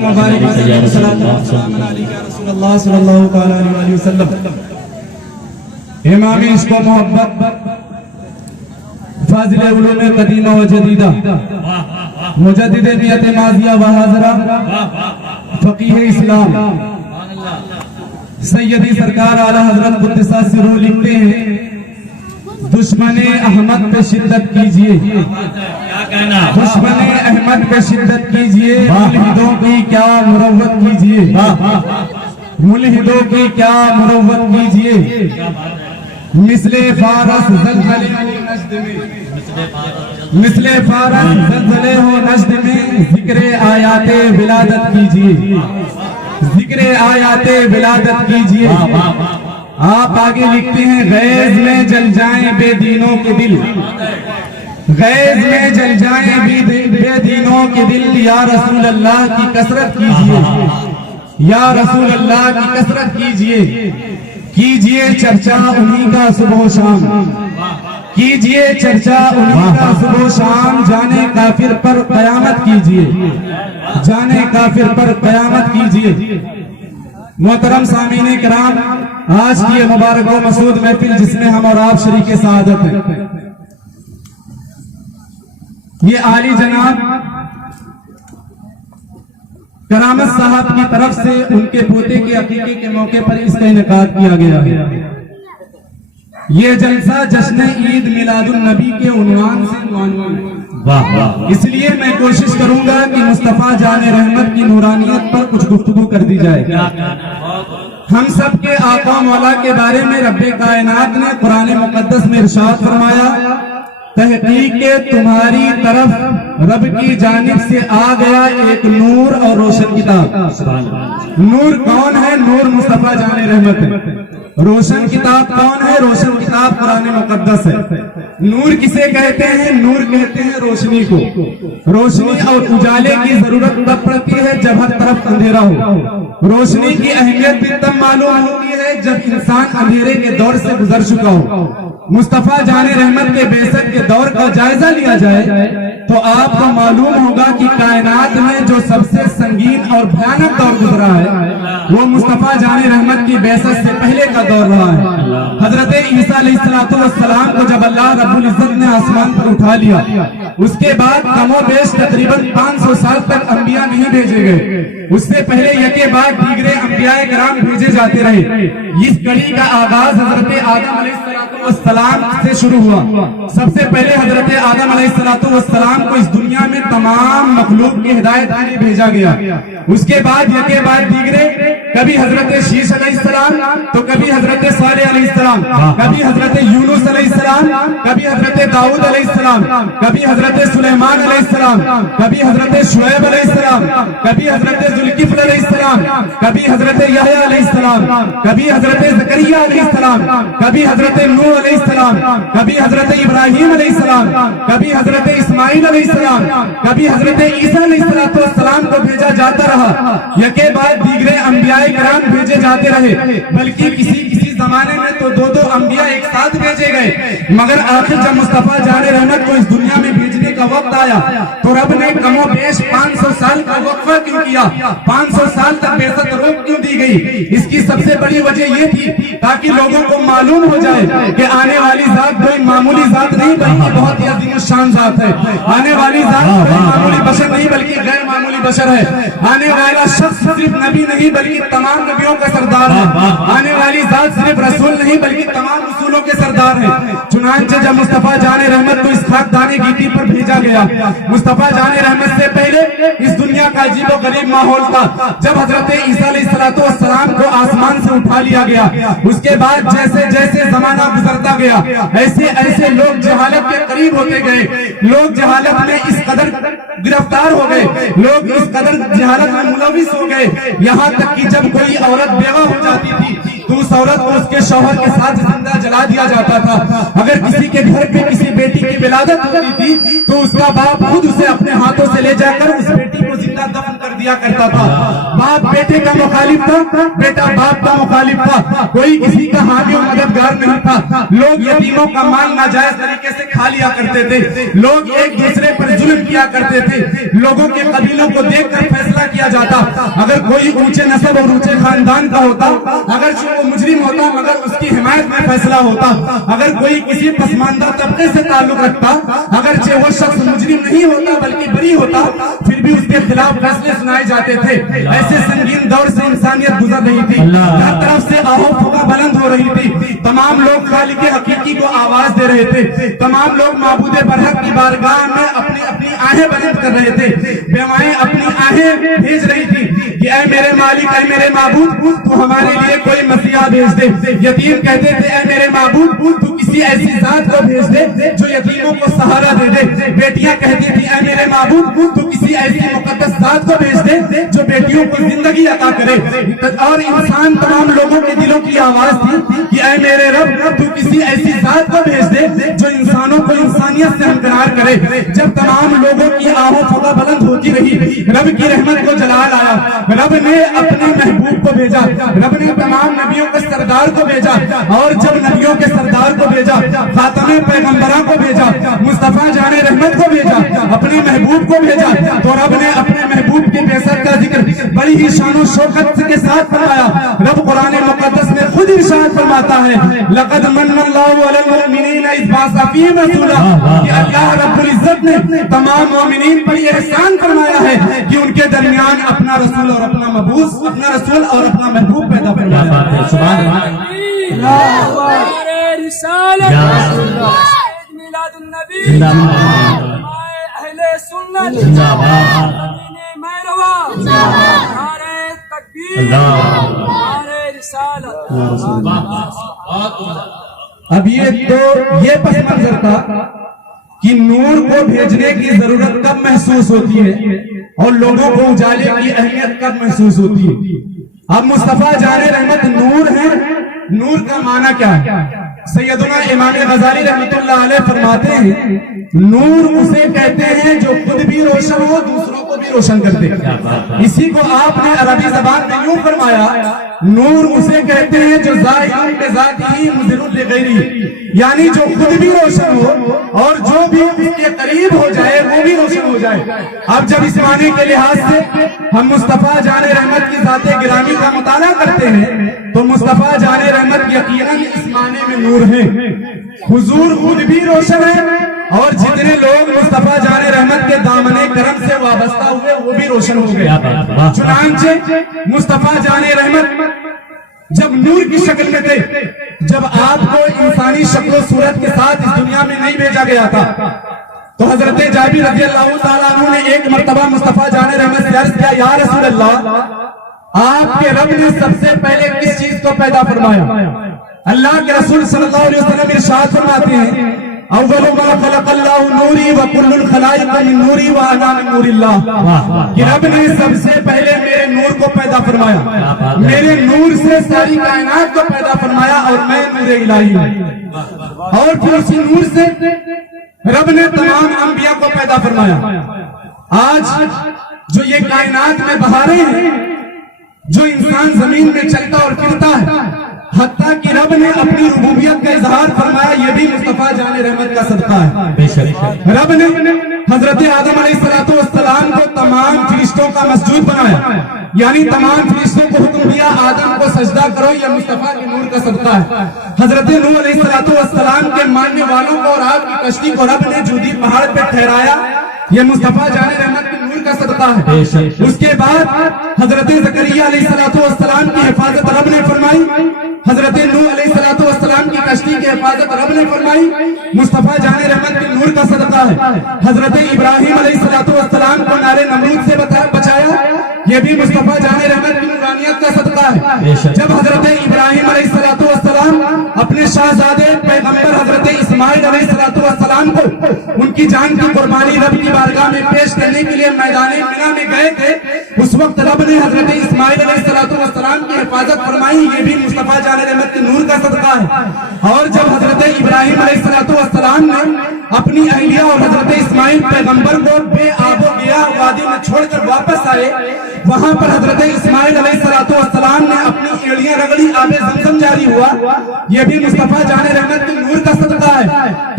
مبارک السلام علیکم یا رسول اللہ صلی اللہ تعالی علیہ وسلم۔ امام عشق و محبت، فاضل علوم قدیمہ و جدیدہ، مجدد بیعت ماضیہ و حاضرہ، فقیہ اسلام، سیدی سرکار اعلیٰ حضرت قدسہ سرہ لکھتے ہیں، دشمن احمد پہ شدت کیجئے، دشمن احمد پہ شدت کیجئے، ملحدوں کی کیا مروت کیجئے، ملحدوں کی کیا مروت کیجئے، مثل فارس زلزلے ہو نجد میں، مثل فارس زلزلے ہو نجد میں، ذکر آیات ولادت کیجئے، ذکر آیات ولادت کیجئے۔ آپ آگے لکھتے ہیں، غیظ میں جل جائیں بے دینوں کے دل، غیظ میں جل جائیں بے دینوں کے دل، یا رسول اللہ کی کثرت کیجئے، یا رسول اللہ کی کثرت کیجئے، کیجئے چرچا انہی کا صبح و شام، کیجئے چرچا انہی کا صبح و شام، جانے کافر پر قیامت کیجئے، جانے کافر پر قیامت کیجئے۔ محترم سامعین کرام، آج کی یہ مبارک و مسعود محفل جس میں ہم اور آپ شریک سعادت ہیں، یہ عالی جناب کرامت صاحب کی طرف سے ان کے پوتے کے عقیقے کے موقع پر اس کا انعقاد کیا گیا ہے۔ یہ جلسہ جشن عید میلاد النبی کے عنوان سے عنوان ہے، اس لیے میں کوشش کروں گا کہ مصطفیٰ جان رحمت کی نورانیت پر کچھ گفتگو کر دی جائے۔ ہم سب کے آقا مولا کے بارے میں رب کائنات نے قرآن مقدس میں ارشاد فرمایا، تحقیق کے تمہاری طرف رب کی جانب سے آ گیا ایک نور اور روشن کتاب۔ نور کون ہے؟ نور مصطفیٰ جان رحمت ہے۔ روشن کتاب کون ہے؟ روشن کتاب قرآن مقدس ہے۔ نور کسے کہتے ہیں؟ نور کہتے ہیں روشنی کو۔ روشنی اور اجالے کی ضرورت تب پڑتی ہے جب ہر طرف اندھیرا ہو۔ روشنی کی اہمیت بھی تب معلوم ہوتی ہے جب انسان اندھیرے کے دور سے گزر چکا ہو۔ مصطفیٰ جان رحمت کے بعثت کے دور کا جائزہ لیا جائے تو آپ کو معلوم ہوگا کہ کائنات میں جو سب سے سنگین اور بھیانک دور گزرا ہے وہ مصطفیٰ جان رحمت کی بعثت سے پہلے کا دور رہا ہے۔ حضرت عیسیٰ علیہ السلام کو جب اللہ رب العزت نے آسمان پر اٹھا لیا، اس کے بعد کم و بیش تقریباً 500 سال تک انبیاء نہیں بھیجے گئے۔ اس سے پہلے یکے بعد دیگرے انبیاء کرام بھیجے جاتے رہے۔ اس کڑی کا آغاز حضرت آدم علیہ السلام سے شروع ہوا۔ سب سے پہلے حضرت آدم علیہ السلام کو اس دنیا میں تمام مخلوق کی ہدایت کے لیے بھیجا گیا۔ اس کے بعد یکے بعد دیگرے، کبھی حضرت شیش علیہ السلام تو کبھی حضرت صالح علیہ السلام، کبھی حضرت یونس علیہ السلام، کبھی حضرت داؤد علیہ السلام، کبھی حضرت سلیمان علیہ السلام، کبھی حضرت شعیب علیہ السلام، کبھی حضرت ذوالکفل علیہ السلام، کبھی حضرت یحییٰ علیہ السلام، کبھی حضرت زکریا علیہ السلام، کبھی حضرت نوح علیہ السلام، کبھی حضرت ابراہیم علیہ السلام، کبھی حضرت اسماعیل علیہ السلام، کبھی حضرت عیسیٰ علیہ السلام کو بھیجا جاتا رہا۔ یکے بعد دیگرے انبیاء کرام بھیجے جاتے رہے، بلکہ کسی زمانے میں تو دو انبیاء ایک ساتھ بھیجے گئے، مگر آخر جب مصطفیٰ جان رحمت کو اس دنیا میں بھیجنے کا وقت آیا تو رب نے کم و بیش 500 سال کا وقفہ کیوں کیا؟ 500 سال تک بعثت روک کیوں دی گئی؟ اس کی سب سے بڑی وجہ یہ تھی تاکہ لوگوں کو معلوم ہو جائے کہ آنے والی ذات کوئی معمولی ذات نہیں بلکہ بہت ہی عظیم الشان ذات ہے۔ آنے والی ذات کوئی معمولی بشر نہیں بلکہ غیر معمولی بشر ہے۔ آنے والا شخص صرف نبی نہیں بلکہ تمام نبیوں کا سردار ہے۔ آنے والی ذات صرف رسول نہیں بلکہ تمام رسولوں کے سردار ہیں۔ چنانچہ جب مصطفیٰ جان رحمت کو اس خاکدان گیتی پر بھیجا گیا، مصطفیٰ جان رحمت سے پہلے اس دنیا کا عجیب و غریب ماحول تھا۔ جب حضرت عیسیٰ علیہ السلام کو آسمان سے اٹھا لیا گیا، اس کے بعد جیسے جیسے زمانہ گزرتا گیا ایسے ایسے لوگ جہالت کے قریب ہوتے گئے، لوگ جہالت میں اس قدر گرفتار ہو گئے، لوگ اس قدر جہالت میں ملوث ہو گئے، یہاں تک کہ جب کوئی عورت بیوہ ہو جاتی تھی تو उस औरत को उसके शौहर के साथ जिंदा जला दिया जाता था। अगर किसी के घर पे किसी बेटी की विलादत होती थी तो उसका बाप खुद उसे अपने हाथों से ले जाकर उस बेटी को जिंदा दफन कर दिया करता था। बाप बेटे का मुखालिफ था, बेटा बाप का मुखालिफ था, कोई किसी का हामी और मददगार नहीं था। लोग यतीमों का माल नाजायज तरीके से खा लिया करते थे, लोग एक दूसरे पर जुल्म किया करते थे, लोगों के कबीलों को देखकर फैसला किया जाता। अगर कोई ऊंचे नस्ब और ऊंचे खानदान का होता, अगर वो मुजरिम होता मगर उसकी हिमायत में फैसला होता। अगर कोई किसी पसमानदा तबके से ताल्लुक रखता, अगर वो शख्स मुजरिम नहीं होता बल्कि बरी होता, फिर भी उसके खिलाफ फैसले सुनाए जाते थे। ऐसे संगीन दौर से इंसानियत गुजर रही थी, हर तरफ से आहो फुका बुलंद हो रही थी, तमाम लोग खालिक हकीकी को आवाज दे रहे थे, तमाम लोग माबूदे बरहक की बारगाह में अपनी अपनी आहें बुलंद कर रहे थे, बेवाएं अपनी आहें भेज रही थी कि ऐ मेरे मालिक, ऐ मेरे माबूद, तू हमारे लिए कोई मसीहा भेज दे। यतीम कहते थे ऐ मेरे माबूद, तू किसी ऐसी जात को भेज दे जो यतीमों को सहारा दे दे। बेटियां कहती थी ऐ मेरे माबूद, तू किसी ऐसी मुकद्दस जात को भेज दे जो बेटियों को जिंदगी अता करे। और इंसान तमाम लोगों के दिलों की आवाज थी कि ऐ मेरे रब, तू किसी ऐसी जात को भेज दे जो इंसानों को इंसानियत से हमकरार करे। जब तमाम लोगों की आहों फगा बुलंद होती रही, रब की रहमत को जलाल आया, रब ने अपने महबूब को भेजा, रब ने तमाम नबियों के सरदार को भेजा। और जब नबियों के सरदार को भेजा, खातमे पैगंबरों को भेजा, मुस्तफा जाने रहमत को भेजा, अपने महबूब को भेजा, तो रब ने अपने महबूब की बेसत का जिक्र बड़ी ही शान शौकत के साथ फरमाया। रब कुरान मुकद्दस में खुद इरशाद फरमाता है, लक़द मन्नल्लाहु अलल मुमिनीना इज़ बअसा फ़ीहिम रसूला, कि अल्लाह रब्बुल इज्जत ने तमाम मोमिनीन पर यह एहसान फरमाया है कि उनके दरमियान अपना रसूल और अपना मबूस, अपना रसूल और अपना महबूब पैदा फरमाया। सुभान अल्लाह। रिसालत मिलादुन नबी अहले सुन्नत जिंदाबाद, मैरवा नारे तकबीर, नारे रिसालत। अब ये पस मंजर था कि नूर को भेजने की जरूरत कब महसूस होती है और लोगों को उजाले की अहमियत कब महसूस होती है। अब मुस्तफा जाने रहमत नूर है, नूर का माना क्या है? सैयदुना इमाम गजाली रहमतुल्लाह अलैह फरमाते हैं, नूर उसे कहते हैं जो खुद भी रोशन हो, दूसरों को भी रोशन करते हैं। इसी को आपने अरबी जबान में यूं फरमाया, नूर उसे कहते हैं जो ज़ाहिरुन बिज़ातिही मुज़हिरुन लिग़ैरिही, यानी जो खुद भी रोशन हो और जो भी उसके करीब हो जाए वो भी रोशन हो जाए। अब जब इस माने के लिहाज से हम मुस्तफा जाने रहमत की ज़ाते गिरामी का मुताला करते हैं तो मुस्तफा जाने रहमत यकीनन इस माने में नूर है। हुजूर खुद भी रोशन है और जितने लोग मुस्तफा जाने रहमत के दामने करम से वाबस्ता हुए वो भी रोशन हो गए। चुनांचे मुस्तफा जाने रहमत जब नूर की शक्ल में थे, जब आपको इंसानी शक्ल सूरत के साथ इस दुनिया में नहीं भेजा गया था, तो हजरत जाबिर रज़ियल्लाहु ताला अन्हु ने एक मर्तबा मुस्तफा जाने रहमत से अर्ज किया, या रसूल अल्लाह, आपके रब ने सबसे पहले किस चीज को पैदा फरमाया? अल्लाह के रसूल सल्लल्लाहु अलैहि वसल्लम इरशाद फरमाते हैं, अव्वलु मा खलक़ल्लाहु नूरी व कुल्लुल खलाइक़ मिन नूरी व अना मिन नूरिल्लाह, कि रब ने सबसे पहले मेरे नूर को पैदा फरमाया, मेरे नूर से सारी कायनात को पैदा फरमाया और मैं नूर इलाही हूं। और फिर उसी नूर से रब ने तमाम अंबिया को पैदा फरमाया। आज जो ये कायनात में बहारें हैं, जो इंसान जमीन में चलता और फिरता है, हत्ता कि रब ने अपनी रुबूबियत का इजहार फरमाया, ये भी मुस्तफा जाने रहमत का सदका है। रब ने हजरत आदम अलैहिस्सलातु वस्सलाम को तमाम फरिश्तों का मस्जूद बनाया, यानी तमाम फरिश्तों को हुक्म दिया आदम को सजदा करो, यह मुस्तफा के नूर का सदका है। हजरत नूह अलैहिस्सलातु वस्सलाम के मानने वालों को और आपकी कश्ती को रब ने जूदी पहाड़ पे ठहराया, यह मुस्तफा जाने रहमत के नूर का सदका है। उसके बाद हजरत ज़करिया अलैहिस्सलातु वस्सलाम की हिफाजत रब ने फरमाई, हजरत नूह अलैहिस्सलातु वस्सलाम की कश्ती की हिफाजत रब ने फरमाई, मुस्तफा जाने रहमत के नूर का सदका है। हजरत इब्राहिम अलैहिस्सलातु वस्सलाम को नारे नमरूद से बचाया, यह भी मुस्तफा जाने रहमत की नूरानियत का सदका है। जब हजरत इब्राहिम अलैहिस्सलातु वस्सलाम अपने शाहजादे पैगंबर हजरत इस्माइल अलैहिस्सलातु वस्सलाम को उनकी जान की कुर्बानी रब की बारगाह में पेश करने के लिए मैदान मिना में गए थे, उस वक्त रब ने हजरत इस्माइल अलैहिस्सलातु वस्सलाम की हिफाजत फरमाई, ये भी मुस्तफा जाने के नूर का सदका है। और जब हजरत इब्राहिम अलैहिस्सलाम ने अपनी अहलिया और हजरत इस्माइल पैगंबर को बेआबो गया वादी में छोड़कर वापस आए, वहां पर हजरत इस्माइल अलैहिस्सलाम ने अपनी एड़ियां रगड़ी, आबे ज़मज़म जारी हुआ। यह भी मुस्तफा जाने रहमत के नूर का सदका है।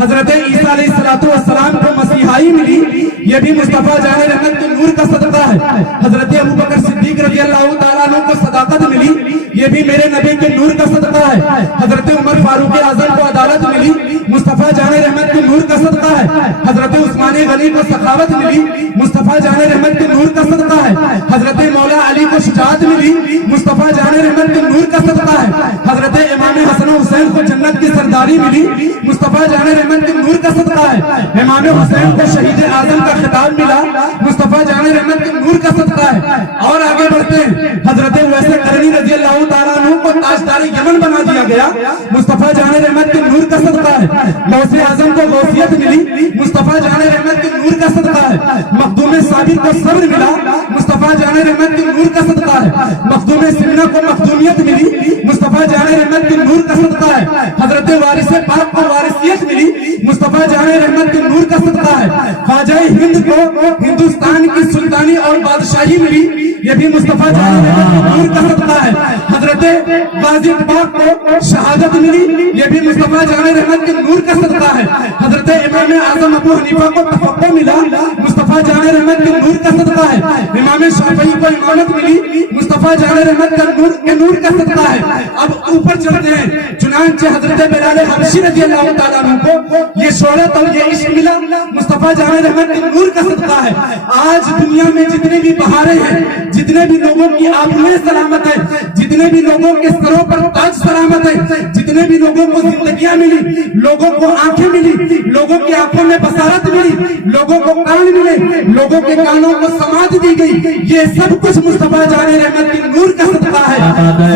हजरत ईसा अलैहिस्सलाम को मसीहाई मिली, यह भी मुस्तफा जाने रहमत के नूर का सदका है। हजरत अबू बकर सिद्दीक रज़ियल्लाहु ताला अन्हु को सदाकत मिली, ये भी मेरे नबी के नूर का सदका है। हजरत उमर फारूक आजम को अदालत मिली, मुस्तफा जाने रहमत के नूर का सदका है। हजरत उस्मान गनी को सखावत मिली, मुस्तफा जाने रहमत के नूर का सदका है। हजरत मौला अली को शुजाअत मिली, मुस्तफा जाने रहमत के नूर का सदका है। हजरत इमाम हसन हुसैन को जन्नत की सरदारी मिली, मुस्तफा जाने रहमत के नूर का सदका है। इमाम हुसैन को शहीद आजम का खिताब मिला, मुस्तफा जाने रहमत के नूर का सदका है। और आगे बढ़ते हैं, हजरत उवैस करनी रज़ियल्लाहु ताला अन्हु को ताजदार यमन बना दिया गया, मुस्तफा जाने रहमत के नूर का सदका है। गौसे आजम को गौसियत मिली, मुस्तफा जाने रहमत के नूर का सदका है। मखदूम साबिर को सब्र मिला, मुस्तफा जाने रहमत के नूर का सदका है। मखदूम सिमना को मखदूमियत मिली, मुस्तफा जाने रहमत के नूर का सदका है। हजरत वारिस पाक को वारिसियत मिली, मुस्तफा जाने रहमत के नूर का सदका है। ख्वाजा हिंद को हिंदुस्तान की सुल्तानी और बादशाही मिली, यह भी मुस्तफा जाने रहमत के नूर का सदका है। हजरत गाजी पाक को शहादत मिली, यह भी मुस्तफा जाने रहमत के नूर का सदका है। हजरत इमाम आजम अबू हनीफा को तफक्को मिला, मुस्तफा जाने रहमत के नूर का सदका है। इमाम शाफई को इमामत मिली, मुस्तफा जाने रहमत के नूर का सदका है। अब ऊपर चलते हैं, चुनांचे हजरत बिलाल हबशी रज़ियल्लाहु ताला अन्हु को ये शोहरत और ये इश्क मिला, मुस्तफा जाने रहमत के नूर का सदका है। आज दुनिया में जितने भी बहारें हैं, जितने भी लोगों की आबरूएं सलामत है, जितने भी लोगों के सरों पर ताज सलामत है, जितने भी लोगों को जिंदगियां मिली, लोगों को आंखें मिली, लोगों की आंखों में बसारत मिली, लोगों को कान मिले, लोगों के कानों को समाज दी गई, ये सब कुछ मुस्तफा जाने रहमत के नूर का सदका है।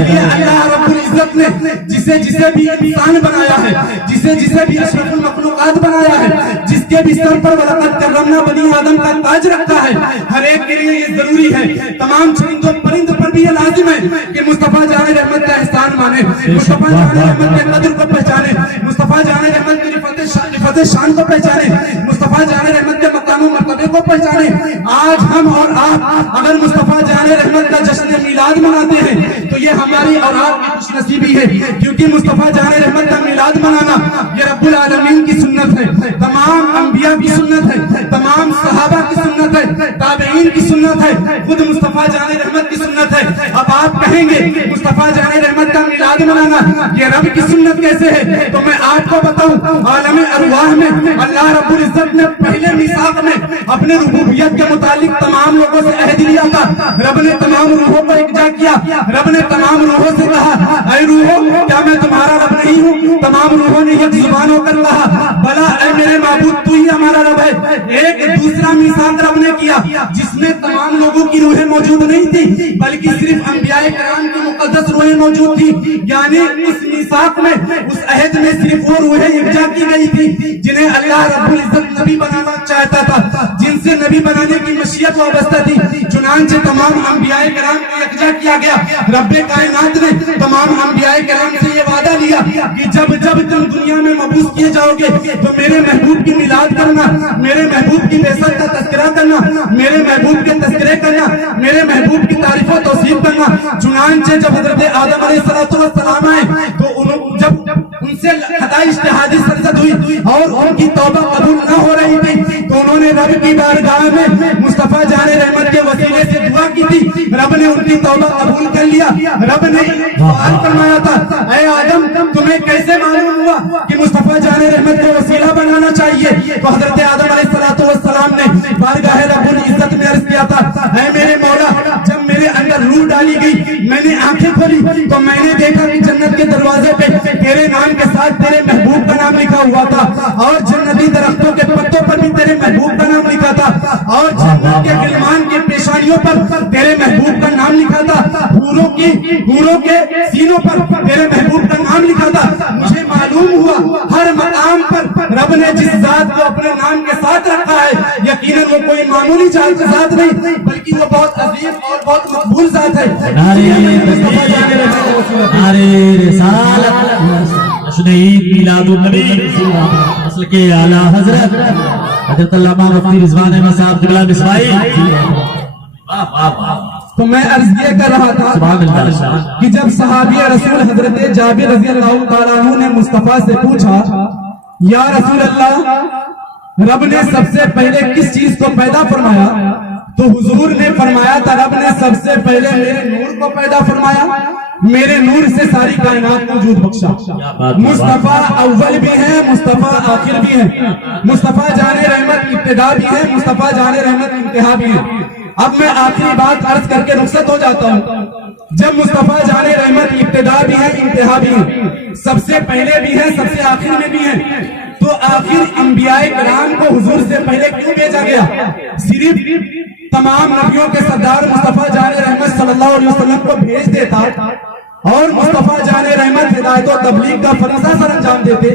ये अल्लाह रब्बुल इज्जत ने जिसे जिसे भी इंसान बनाया है, जिसे जिसे भी अशरफुल मखलूकात बनाया है, जिसके भी सर पर वलक़द कररमना बनी आदम का ताज रखा है, हर एक के लिए ये जरूरी है, तमाम चरिंदों परिंदों पर भी ये लाजिम है कि मुस्तफा जाने रहमत का एहसान माने, मुस्तफा जाने रहमत के कदर को पहचाने, मुस्तफा जाने रहमत की रिफत शान को पहचाने, मुस्तफा जाने रहमत के मकाम मर्तबे को पहचाने। आज हम और आप अगर मुस्तफा जाने रहमत का जश्न मिलाद मनाते हैं तो ये हमारी और आपकी खुशनसीबी है, क्योंकि मुस्तफा जाने रहमत का मिलाद मनाना ये रब्बुल आलमीन की सुन्नत है, तमाम अंबिया की सुन्नत है, तमाम सहाबा की सुन्नत है, ताबईन की सुन्नत है, खुद मुस्तफा जाने रहमत की सुन्नत है। अब आप कहेंगे मुस्तफा जाने रहमत का मिलाद मनाना ये रब की सुन्नत कैसे है, तो मैं आपको बताऊं, आलम अरवाह में अल्लाह रब्बुल इज्जत ने पहले मिसाक में अपने रुबूबियत के मुतालिक तमाम लोगों से अहद लिया था। रब ने तमाम रूहों को इकट्ठा किया, रब ने तमाम रूहों से कहा, ऐ रूहो क्या मैं तुम्हारा रब नहीं हूँ? तमाम रूहों ने एक जुबान होकर कहा, भला ऐ मेरे माबूद तू ही हमारा रब है। एक दूसरा मिसाक रब ने किया जिसमें तमाम लोगों की रूहें मौजूद नहीं थी, बल्कि सिर्फ अंबियाए किराम की मुकद्दस रूहें मौजूद थी। यानी उस मिसाक में, उस अहद में सिर्फ वो रूहें इकट्ठा की गई थी जिन्हें अल्लाह रब्बुल इज्जत नबी बनाना चाहता था, जिनसे नबी बनाने की मशीयत वाबस्ता थी। चुनांचे तमाम अंबियाए किराम को इकट्ठा किया गया। रब्बे कायनात ने तमाम अंबियाए किराम से ये वादा लिया कि जब जब तुम दुनिया में मबूस किए जाओगे तो मेरे महबूब की मिलाद करना, मेरे महबूब की बेसत का तज़किरा करना, मेरे महबूब के तज़किरे करना, मेरे महबूब की तारीफ और तौसीफ करना। चुनांचे जब हज़रत आदम अलैहिस्सलाम आए तो जब उनसे खता इज्तिहादी सरजद हुई और उनकी तौबा कबूल न हो रही थी तो उन्होंने रब की बारगाह में मुस्तफा जाने रहमत के वसीले से दुआ की थी। रब ने उनकी तौबा कबूल कर लिया। रब ने सवाल फरमाया था, ऐ आदम तुम्हें कैसे मालूम हुआ कि मुस्तफा जाने रहमत को वसीला बनाना चाहिए? तो हजरत आदम अलैहिस्सलाम ने बारगाह रब्बुल इज्जत में अर्ज किया था, ऐ मेरे मौला जब मेरे अंदर रूह डाली गई, मैंने आंखें खोली तो मैंने देखा कि जन्नत के दरवाजे पे तेरे नाम के साथ तेरे महबूब का नाम लिखा हुआ था और जन्नती दरख्तों के पत्तों पर भी तेरे महबूब का नाम लिखा था और जन्नत के गिलमान के पेशानियों पर तेरे महबूब का नाम लिखा था, हूरों के सीनों पर तेरे महबूब का नाम लिखा था। मुझे मालूम معلوم ہوا ہر مقام پر رب نے جس ذات کو اپنے نام کے ساتھ رکھا ہے یقیناً وہ کوئی معمولی ذات نہیں بلکہ وہ بہت عظیم اور بہت مقبول ذات ہے. نعرے رسالت جشن عید میلاد النبی اصل کے اعلیٰ حضرت حضرت علامہ مفتی رضوان احمد صاحب قبلہ اسماعیل. تو میں عرض یہ کر رہا تھا کہ جب صحابی رسول حضرت جابر رضی اللہ تعالیٰ عنہ نے مصطفیٰ سے پوچھا یا رسول اللہ رب نے سب سے پہلے کس چیز کو پیدا فرمایا تو حضور نے فرمایا تھا رب نے سب سے پہلے میرے نور کو پیدا فرمایا میرے نور سے ساری کائنات کو وجود بخشا. مصطفیٰ اول بھی ہے مصطفیٰ آخر بھی ہے مصطفیٰ جان رحمت ابتدا بھی ہے مصطفیٰ جان رحمت انتہا بھی ہے. اب میں آخری بات عرض کر کے رخصت ہو جاتا ہوں. جب مصطفیٰ جان رحمت ابتدا بھی ہے انتہا بھی ہے سب سے پہلے بھی ہے سب سے آخر میں بھی ہے تو آخر انبیاء کرام کو حضور سے پہلے کیوں بھیجا گیا؟ صرف تمام نبیوں کے سردار مصطفیٰ جان رحمت صلی اللہ علیہ وسلم کو بھیج دیتا اور مصطفیٰ جان رحمت ہدایت و تبلیغ کا فریضہ سر انجام دیتے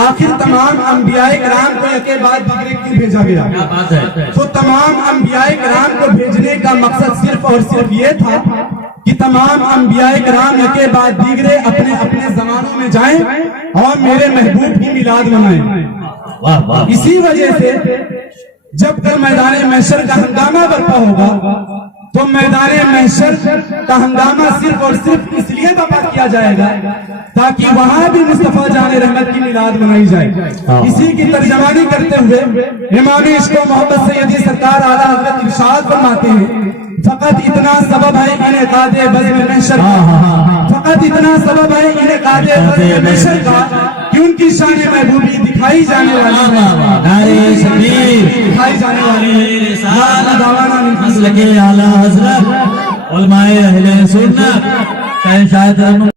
آخر تمام انبیاء کرام کو ایک بعد دیگرے کیوں بھیجا گیا؟ تو تمام انبیاء کرام کو بھیجنے کا مقصد صرف اور صرف یہ تھا کہ تمام انبیاء کرام ایک بعد دیگرے اپنے اپنے زمانوں میں جائیں اور میرے محبوب کی میلاد منائیں. اسی وجہ سے جب کل میدان محشر کا ہنگامہ برپا ہوگا تو میدان محشر کا ہنگامہ صرف اور صرف اس لیے برپا کیا جائے گا تاکہ وہاں بھی مصطفیٰ جان رحمت کی میلاد منائی جائے. اسی کی ترجمانی کرتے ہوئے امام عشق و محبت سیدی سرکار اعلیٰ حضرت ارشاد فرماتے ہیں فقط اتنا سبب ہے انعقاد بزم محشر فقط اتنا سبب ہے انعقاد بزم محشر کا کہ ان کی شان محبوبی دکھائی جانے والی ہے. نعرے شبیر دکھائی جانے والی ہے. اصل کے اعلیٰ حضرت علماء اہل سنت شاید